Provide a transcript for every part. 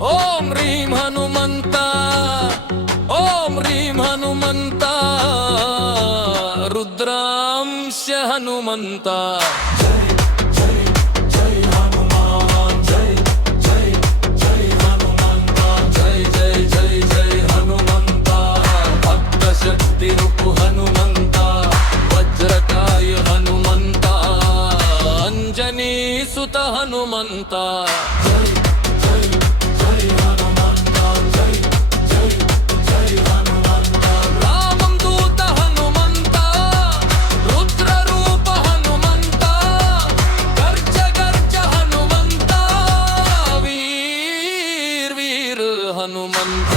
ಓಂ ರೀಂ ಹನುಮಂತ, ಓಂ ರೀಂ ಹನುಮಂತ, ರುದ್ರಾಂಶ ಹನುಮಂತ. ತಿರುಪು ಹನುಮಂತ, ವಜ್ರಕಾಯ ಹನುಮಂತ, ಅಂಜನಿ ಸುತ ಹನುಮಂತ. ರಾಮಂ ದೂತ ಹನುಮಂತ, ರುದ್ರ ರೂಪ ಹನುಮಂತ, ಗರ್ಜ ಗರ್ಜ ಹನುಮಂತ, ವೀರ್ ವೀರ್ ಹನುಮಂತ.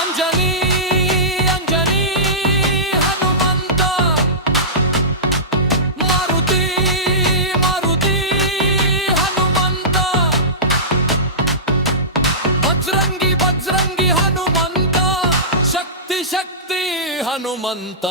ಅಂಜನಿ ಅಂಜನಿ ಹನುಮಂತ, ಮಾರುತಿ ಮಾರುತಿ ಹನುಮಂತ, ಬಜರಂಗಿ ಬಜರಂಗಿ ಹನುಮಂತ, ಶಕ್ತಿ ಶಕ್ತಿ ಹನುಮಂತ.